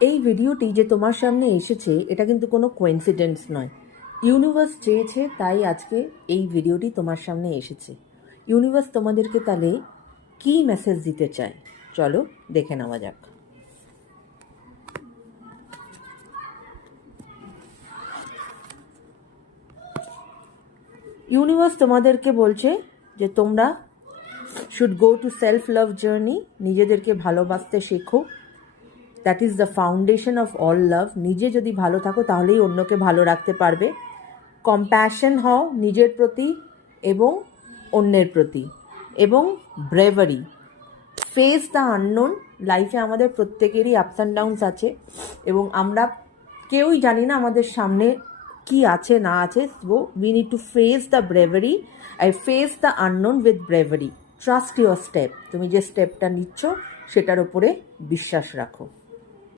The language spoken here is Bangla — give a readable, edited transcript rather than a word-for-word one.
এই ভিডিওটি যে তোমার সামনে এসেছে এটা কিন্তু কোনো কোইন্সিডেন্স নয়। ইউনিভার্স চেয়েছে তাই আজকে এই ভিডিওটি তোমার সামনে এসেছে। ইউনিভার্স তোমাদেরকে তাহলে কী মেসেজ দিতে চায় চলো দেখে নেওয়া যাক। ইউনিভার্স তোমাদেরকে বলছে যে তোমরা should go to self love journey, নিজেদেরকে ভালোবাসতে শেখো। That is the foundation of all লাভ। নিজে যদি ভালো থাকো তাহলেই অন্যকে ভালো রাখতে পারবে। কম্প্যাশন হও নিজের প্রতি এবং অন্যের প্রতি, এবং ব্রেভারি। Face the unknown. লাইফে আমাদের প্রত্যেকেরই আপস অ্যান্ড ডাউনস আছে এবং আমরা কেউই জানি না আমাদের সামনে কি আছে না আছে। So we need to face the bravery. I face the unknown with bravery. Trust your step. তুমি যে স্টেপটা নিচ্ছ সেটার উপরে বিশ্বাস রাখো।